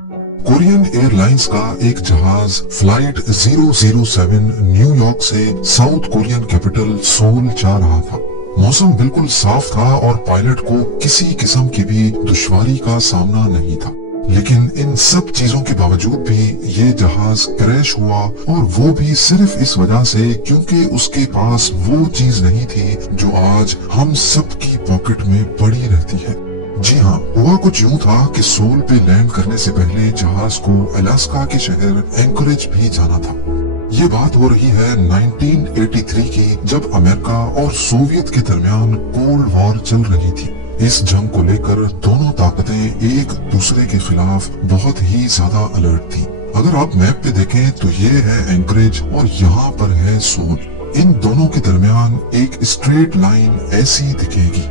Korean airlines का एक जहाज फ्लाइट 007 न्यूयॉर्क से साउथ कोरियन कैपिटल सोल जा रहा था। मौसम बिल्कुल साफ था और पायलट को किसी किस्म की भी दुश्वारी का सामना नहीं था। लेकिन इन सब चीजों के बावजूद भी ये जहाज क्रैश हुआ, और वो भी सिर्फ इस वजह से क्योंकि उसके पास वो चीज नहीं थी जो आज हम सब की पॉकेट में पड़ी रहती है। जी हाँ, हुआ कुछ यूं था कि सोल पे लैंड करने से पहले जहाज को अलास्का के शहर एंकोरेज भी जाना था। ये बात हो रही है 1983 की, जब अमेरिका और सोवियत के दरमियान कोल्ड वॉर चल रही थी। इस जंग को लेकर दोनों ताकतें एक दूसरे के खिलाफ बहुत ही ज्यादा अलर्ट थी। अगर आप मैप पे देखें तो ये है एंकरेज और यहाँ पर है सोल। इन दोनों के दरमियान एक स्ट्रेट लाइन ऐसी दिखेगी,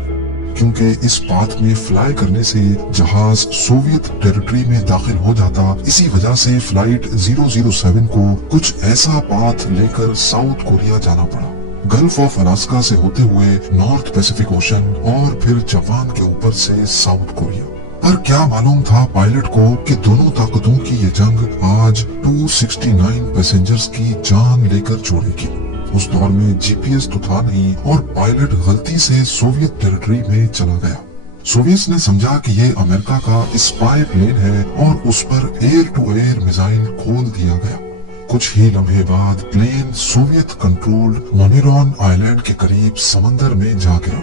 क्योंकि इस पाथ में फ्लाई करने से जहाज सोवियत टेरिटरी में दाखिल हो जाता। इसी वजह से फ्लाइट 007 को कुछ ऐसा पाथ लेकर साउथ कोरिया जाना पड़ा, गल्फ ऑफ अलास्का से होते हुए नॉर्थ पैसिफिक ओशन और फिर जापान के ऊपर से साउथ कोरिया। पर क्या मालूम था पायलट को कि दोनों ताकतों की ये जंग आज 269 पैसेंजर्स की जान लेकर छोड़ेगी। उस दौर में जीपीएस तो था नहीं और पायलट गलती से सोवियत टेरिटरी में चला गया। सोवियत ने समझा कि ये अमेरिका का स्पाई प्लेन है और उस पर एयर टू एयर मिसाइल खोल दिया गया। कुछ ही लम्हे बाद प्लेन सोवियत कंट्रोल्ड मोनिरॉन आइलैंड के करीब समंदर में जा गिरा।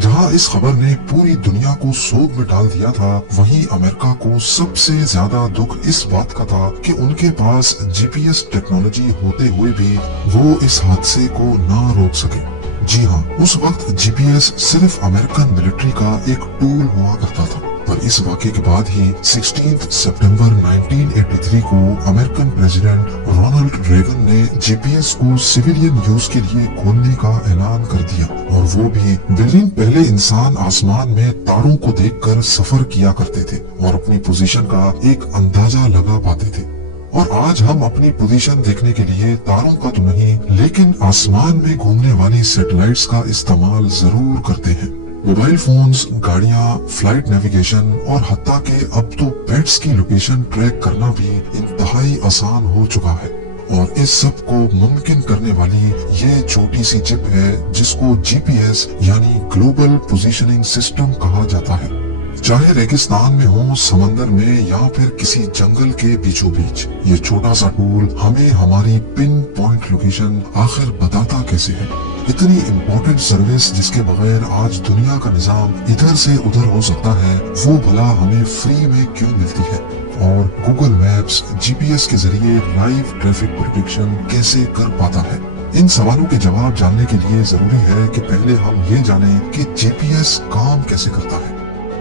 जहां इस खबर ने पूरी दुनिया को सोग में डाल दिया था, वहीं अमेरिका को सबसे ज्यादा दुख इस बात का था कि उनके पास जीपीएस टेक्नोलॉजी होते हुए भी वो इस हादसे को ना रोक सके। जी हाँ, उस वक्त जीपीएस सिर्फ अमेरिकन मिलिट्री का एक टूल हुआ करता था। पर इस वाक़े के बाद ही 16 सितंबर 1983 को अमेरिकन प्रेसिडेंट रोनाल्ड रेगन ने जीपीएस को सिविलियन यूज के लिए खोलने का ऐलान कर दिया, और वो भी बिलियन पहले इंसान आसमान में तारों को देखकर सफर किया करते थे और अपनी पोजीशन का एक अंदाजा लगा पाते थे। और आज हम अपनी पोजीशन देखने के लिए तारों का तो नहीं, लेकिन आसमान में घूमने वाली सैटेलाइट्स का इस्तेमाल जरूर करते हैं। मोबाइल फोन्स, गाड़ियां, फ्लाइट नेविगेशन और हत्ता के अब तो पेट्स की लोकेशन ट्रैक करना भी इंतहाई आसान हो चुका है। और इस सब को मुमकिन करने वाली ये छोटी सी चिप है जिसको जीपीएस यानी ग्लोबल पोजीशनिंग सिस्टम कहा जाता है। चाहे रेगिस्तान में हो, समंदर में या फिर किसी जंगल के बीचों बीच, ये छोटा सा टूल हमें हमारी पिन पॉइंट लोकेशन आखिर बताता कैसे है। इतनी इम्पोर्टेंट सर्विस जिसके बगैर आज दुनिया का निजाम इधर से उधर हो सकता है, वो भला हमें फ्री में क्यों मिलती है। और गूगल मैप्स जीपीएस के जरिए लाइव ट्रैफिक प्रेडिक्शन कैसे कर पाता है। इन सवालों के जवाब जानने के लिए जरूरी है कि पहले हम ये जानें कि जीपीएस काम कैसे करता है।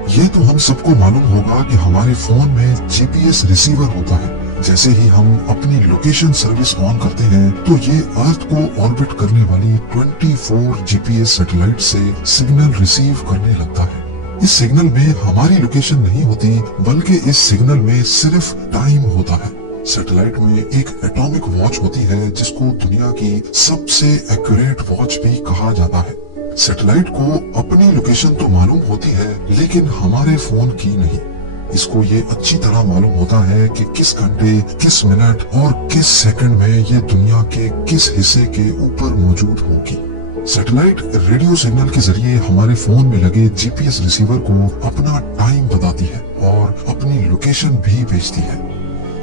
ये तो हम सबको मालूम होगा कि हमारे फोन में जीपीएस रिसीवर होता है। जैसे ही हम अपनी लोकेशन सर्विस ऑन करते हैं तो ये अर्थ को ऑर्बिट करने वाली 24 जीपीएस सैटेलाइट से सिग्नल रिसीव करने लगता है। इस सिग्नल में हमारी लोकेशन नहीं होती, बल्कि इस सिग्नल में सिर्फ टाइम होता है। सैटेलाइट में एक एटॉमिक वॉच होती है जिसको दुनिया की सबसे एक्यूरेट वॉच भी कहा जाता है। सैटेलाइट को अपनी लोकेशन तो मालूम होती है, लेकिन हमारे फोन की नहीं। इसको ये अच्छी तरह मालूम होता है कि किस घंटे, किस मिनट और किस सेकंड में ये दुनिया के किस हिस्से के ऊपर मौजूद होगी। सैटेलाइट रेडियो सिग्नल के जरिए हमारे फोन में लगे जीपीएस रिसीवर को अपना टाइम बताती है और अपनी लोकेशन भी भेजती है।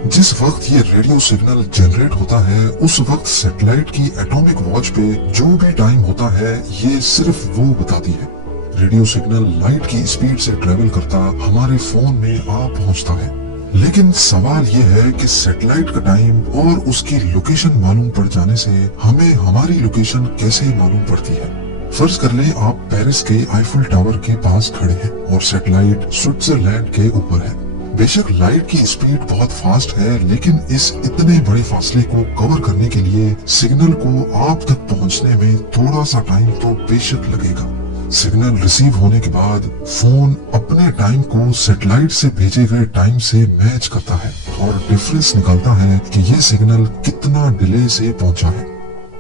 जिस वक्त ये रेडियो सिग्नल जनरेट होता है, उस वक्त सैटेलाइट की एटॉमिक वॉच पे जो भी टाइम होता है, ये सिर्फ वो बताती है। रेडियो सिग्नल लाइट की स्पीड से ट्रेवल करता हमारे फोन में आ पहुंचता है। लेकिन सवाल ये है कि सैटेलाइट का टाइम और उसकी लोकेशन मालूम पड़ जाने से हमें हमारी लोकेशन कैसे मालूम पड़ती है। फर्ज कर ले आप पेरिस के आईफल टावर के पास खड़े हैं और सैटेलाइट स्विट्जरलैंड के ऊपर है। बेशक लाइट की स्पीड बहुत फास्ट है, लेकिन इस इतने बड़े फासले को कवर करने के लिए सिग्नल को आप तक पहुंचने में थोड़ा सा टाइम तो बेशक लगेगा। सिग्नल रिसीव होने के बाद फोन अपने टाइम को सैटेलाइट से भेजे गए टाइम से मैच करता है और डिफरेंस निकालता है कि ये सिग्नल कितना डिले से पहुंचा है।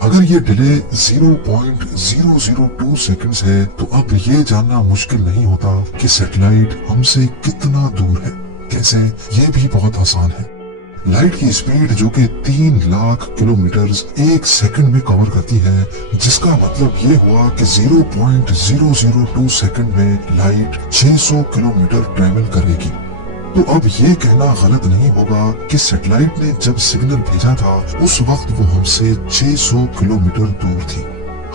अगर ये डिले 0.002 सेकंड्स है तो अब ये जानना मुश्किल नहीं होता कि सैटेलाइट हमसे कितना दूर है। कैसे, ये भी बहुत आसान है। लाइट की स्पीड जो कि 3 लाख किलोमीटर 1 सेकंड में कवर करती है, जिसका मतलब ये हुआ कि 0.002 सेकंड में लाइट 600 किलोमीटर ट्रेवल करेगी। तो अब ये कहना गलत नहीं होगा कि सैटेलाइट ने जब सिग्नल भेजा था उस वक्त वो हमसे 600 किलोमीटर दूर थी।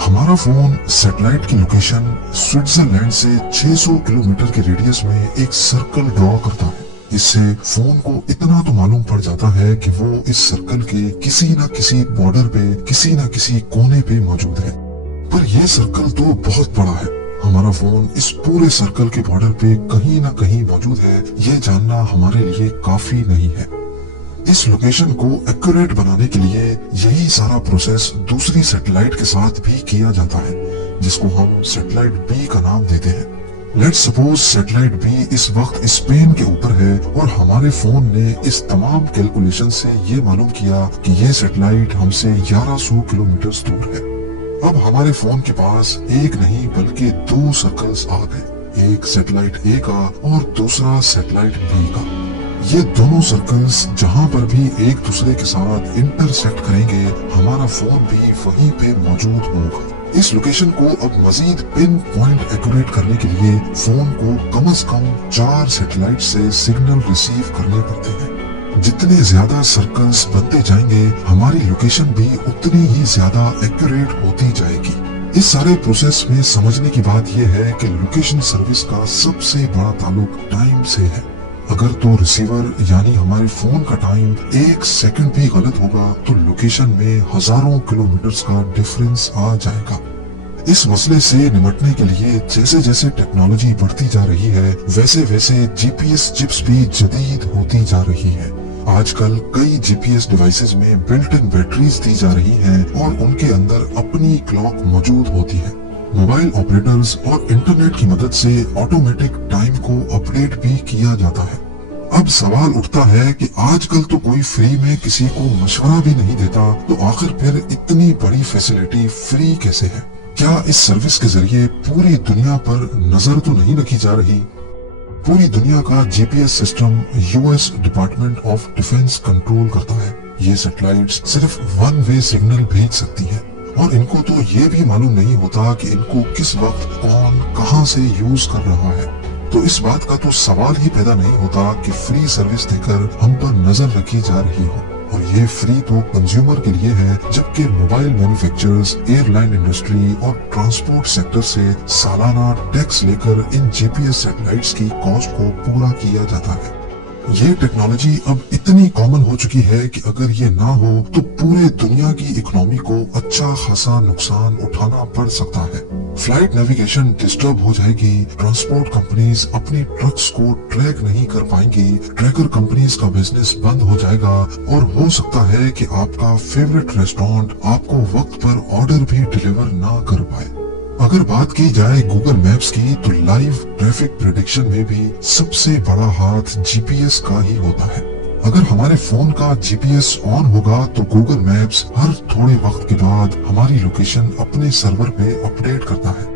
हमारा फोन सैटेलाइट की लोकेशन स्विट्जरलैंड से 600 किलोमीटर के रेडियस में एक सर्कल ड्रॉ करता है। इससे फोन को इतना तो मालूम पड़ जाता है कि वो इस सर्कल के किसी न किसी बॉर्डर पे, किसी न किसी कोने पे मौजूद है। पर यह सर्कल तो बहुत बड़ा है। हमारा फोन इस पूरे सर्कल के बॉर्डर पे कहीं न कहीं मौजूद है, ये जानना हमारे लिए काफी नहीं है। इस लोकेशन को एक्यूरेट बनाने के लिए यही सारा प्रोसेस दूसरी सैटेलाइट के साथ भी किया जाता है, जिसको हम सैटेलाइट बी का नाम देते हैं। लेट्स सपोज सैटेलाइट बी इस वक्त स्पेन के ऊपर है और हमारे फोन ने इस तमाम कैलकुलेशन से ये मालूम किया कि ये सैटेलाइट हमसे 1100 किलोमीटर दूर है। अब हमारे फोन के पास एक नहीं बल्कि 2 सर्कल्स आ गए, एक सैटेलाइट ए का और दूसरा सैटेलाइट बी का। ये दोनों सर्कल्स जहां पर भी एक दूसरे के साथ इंटरसेक्ट करेंगे, हमारा फोन भी वहीं पे मौजूद होगा। इस लोकेशन को अब मजीद पिन पॉइंट एक्यूरेट करने के लिए फोन को कम से कम 4 सैटेलाइट से सिग्नल रिसीव करने पड़ते हैं। जितने ज्यादा सर्कल्स बनते जाएंगे, हमारी लोकेशन भी उतनी ही ज्यादा एक्यूरेट होती जाएगी। इस सारे प्रोसेस में समझने की बात यह है कि लोकेशन सर्विस का सबसे बड़ा ताल्लुक टाइम से है। अगर तो रिसीवर यानी हमारे फोन का टाइम 1 सेकंड भी गलत होगा तो लोकेशन में हजारों किलोमीटर्स का डिफरेंस आ जाएगा। इस मसले से निपटने के लिए जैसे जैसे टेक्नोलॉजी बढ़ती जा रही है, वैसे वैसे जीपीएस चिप्स भी जदीद होती जा रही है। आजकल कई जीपीएस डिवाइसेस में बिल्ट इन बैटरीज दी जा रही हैं और उनके अंदर अपनी क्लॉक मौजूद होती है। मोबाइल ऑपरेटर्स और इंटरनेट की मदद से ऑटोमेटिक टाइम को अपडेट भी किया जाता है। अब सवाल उठता है कि आजकल तो कोई फ्री में किसी को मशवरा भी नहीं देता, तो आखिर फिर इतनी बड़ी फैसिलिटी फ्री कैसे है? क्या इस सर्विस के जरिए पूरी दुनिया पर नजर तो नहीं रखी जा रही? पूरी दुनिया का GPS system US department of defence control करता है। ये सैटेलाइट्स सिर्फ 1 वे सिग्नल भेज सकती है और इनको तो ये भी मालूम नहीं होता कि इनको किस वक्त कौन कहां से यूज कर रहा है। तो इस बात का तो सवाल ही पैदा नहीं होता कि फ्री सर्विस देकर हम पर नजर रखी जा रही हो। और ये फ्री तो कंज्यूमर के लिए है, जबकि मोबाइल मैन्युफैक्चरर्स, एयरलाइन इंडस्ट्री और ट्रांसपोर्ट सेक्टर से सालाना टैक्स लेकर इन जीपीएस सैटेलाइट्स की कॉस्ट को पूरा किया जाता है। ये टेक्नोलॉजी अब इतनी कॉमन हो चुकी है कि अगर ये ना हो तो पूरे दुनिया की इकोनॉमी को अच्छा खासा नुकसान उठाना पड़ सकता है। फ्लाइट नेविगेशन डिस्टर्ब हो जाएगी, ट्रांसपोर्ट कंपनीज अपनी ट्रक्स को ट्रैक नहीं कर पाएंगी, ट्रैकर कंपनीज का बिजनेस बंद हो जाएगा और हो सकता है कि आपका फेवरेट रेस्टोरेंट आपको वक्त पर ऑर्डर भी डिलीवर ना कर पाए। अगर बात की जाए गूगल मैप्स की, तो लाइव ट्रैफिक प्रेडिक्शन में भी सबसे बड़ा हाथ जीपीएस का ही होता है। अगर हमारे फोन का जीपीएस ऑन होगा तो गूगल मैप्स हर थोड़े वक्त के बाद हमारी लोकेशन अपने सर्वर पे अपडेट करता है।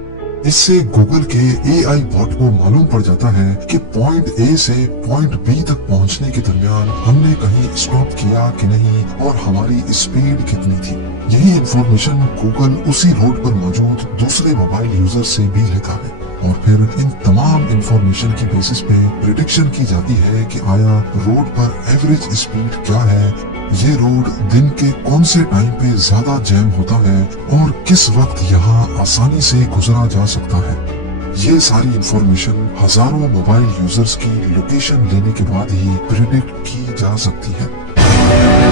इससे गूगल के एआई बॉट को मालूम पड़ जाता है कि पॉइंट ए से पॉइंट बी तक पहुंचने के दरमियान हमने कहीं स्टॉप किया कि नहीं और हमारी स्पीड कितनी थी। यही इंफॉर्मेशन गूगल उसी रोड पर मौजूद दूसरे मोबाइल यूजर से भी लेता है और फिर इन तमाम इंफॉर्मेशन की बेसिस पे प्रेडिक्शन की जाती है कि आया रोड पर एवरेज स्पीड क्या है, ये रोड दिन के कौन से टाइम पे ज्यादा जैम होता है और किस वक्त यहाँ आसानी से गुजरा जा सकता है। ये सारी इंफॉर्मेशन हजारों मोबाइल यूजर्स की लोकेशन लेने के बाद ही प्रेडिक्ट की जा सकती है।